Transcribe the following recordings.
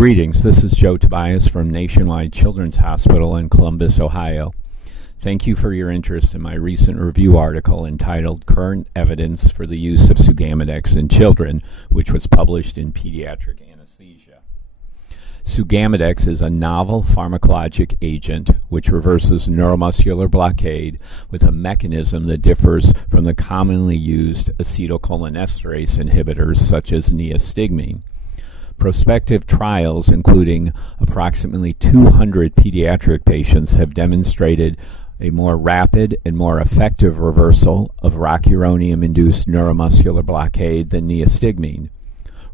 Greetings, this is Joe Tobias from Nationwide Children's Hospital in Columbus, Ohio. Thank you for your interest in my recent review article entitled Current Evidence for the Use of Sugammadex in Children, which was published in Pediatric Anesthesia. Sugammadex is a novel pharmacologic agent which reverses neuromuscular blockade with a mechanism that differs from the commonly used acetylcholinesterase inhibitors such as neostigmine. Prospective trials, including approximately 200 pediatric patients, have demonstrated a more rapid and more effective reversal of rocuronium-induced neuromuscular blockade than neostigmine.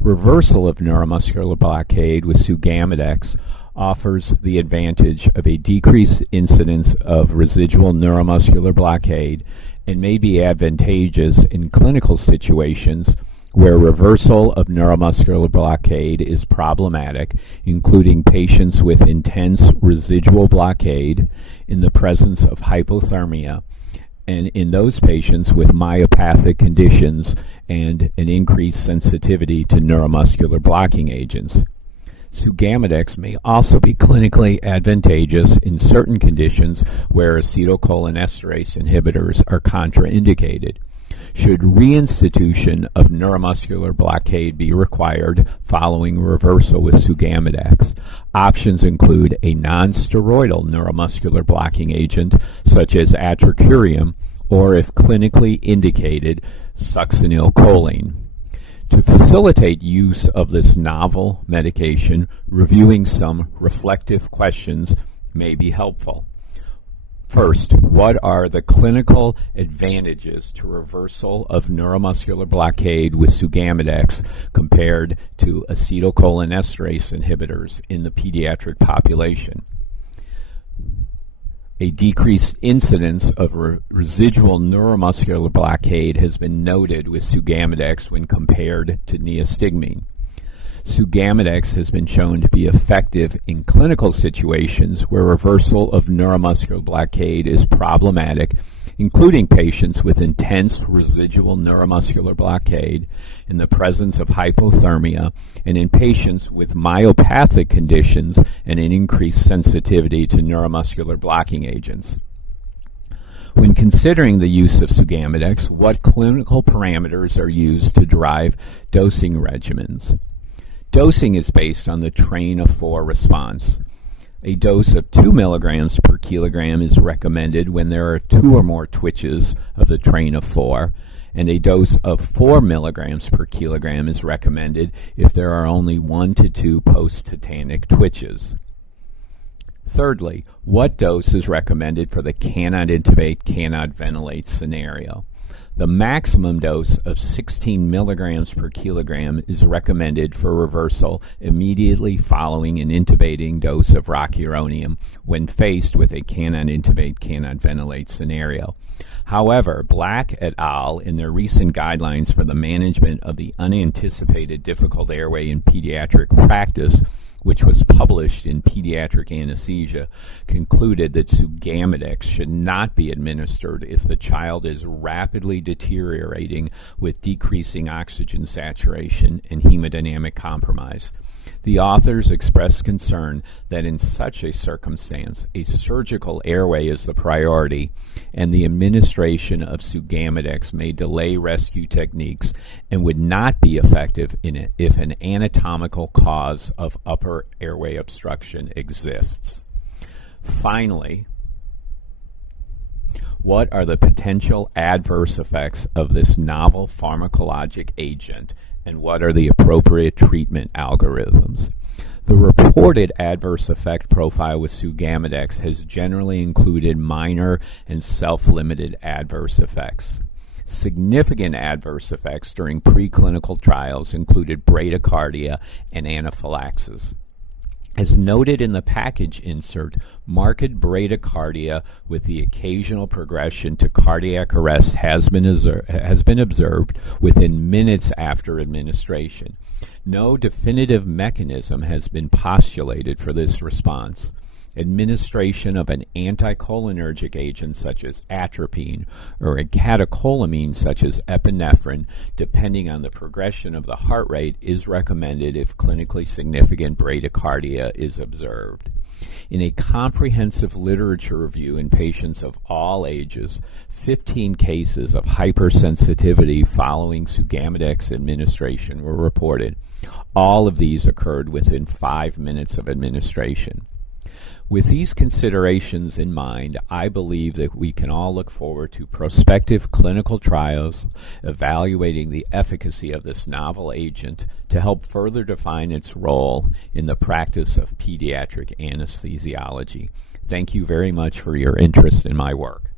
Reversal of neuromuscular blockade with sugammadex offers the advantage of a decreased incidence of residual neuromuscular blockade and may be advantageous in clinical situations where reversal of neuromuscular blockade is problematic, including patients with intense residual blockade in the presence of hypothermia, and in those patients with myopathic conditions and an increased sensitivity to neuromuscular blocking agents. Sugammadex may also be clinically advantageous in certain conditions where acetylcholinesterase inhibitors are contraindicated. Should reinstitution of neuromuscular blockade be required following reversal with sugammadex, options include a non-steroidal neuromuscular blocking agent such as atracurium, or if clinically indicated, succinylcholine. To facilitate use of this novel medication, reviewing some reflective questions may be helpful. First, what are the clinical advantages to reversal of neuromuscular blockade with sugammadex compared to acetylcholinesterase inhibitors in the pediatric population? A decreased incidence of residual neuromuscular blockade has been noted with sugammadex when compared to neostigmine. Sugammadex has been shown to be effective in clinical situations where reversal of neuromuscular blockade is problematic, including patients with intense residual neuromuscular blockade in the presence of hypothermia and in patients with myopathic conditions and an increased sensitivity to neuromuscular blocking agents. When considering the use of sugammadex, what clinical parameters are used to drive dosing regimens? Dosing is based on the train of 4 response. A dose of 2 milligrams per kilogram is recommended when there are 2 or more twitches of the train of 4, and a dose of 4 milligrams per kilogram is recommended if there are only 1 to 2 post-tetanic twitches. Thirdly, what dose is recommended for the cannot intubate, cannot ventilate scenario? The maximum dose of 16 milligrams per kilogram is recommended for reversal immediately following an intubating dose of rocuronium when faced with a cannot intubate, cannot ventilate scenario. However, Black et al. In their recent guidelines for the management of the unanticipated difficult airway in pediatric practice, which was published in Pediatric Anesthesia, concluded that sugammadex should not be administered if the child is rapidly deteriorating with decreasing oxygen saturation and hemodynamic compromise. The authors expressed concern that in such a circumstance, a surgical airway is the priority, and the administration of sugammadex may delay rescue techniques and would not be effective if an anatomical cause of upper airway obstruction exists. Finally, what are the potential adverse effects of this novel pharmacologic agent, and what are the appropriate treatment algorithms? The reported adverse effect profile with sugammadex has generally included minor and self-limited adverse effects. Significant adverse effects during preclinical trials included bradycardia and anaphylaxis. As noted in the package insert, marked bradycardia with the occasional progression to cardiac arrest has been observed within minutes after administration. No definitive mechanism has been postulated for this response. Administration of an anticholinergic agent such as atropine or a catecholamine such as epinephrine, depending on the progression of the heart rate, is recommended if clinically significant bradycardia is observed. In a comprehensive literature review in patients of all ages, 15 cases of hypersensitivity following sugammadex administration were reported. All of these occurred within 5 minutes of administration. With these considerations in mind, I believe that we can all look forward to prospective clinical trials evaluating the efficacy of this novel agent to help further define its role in the practice of pediatric anesthesiology. Thank you very much for your interest in my work.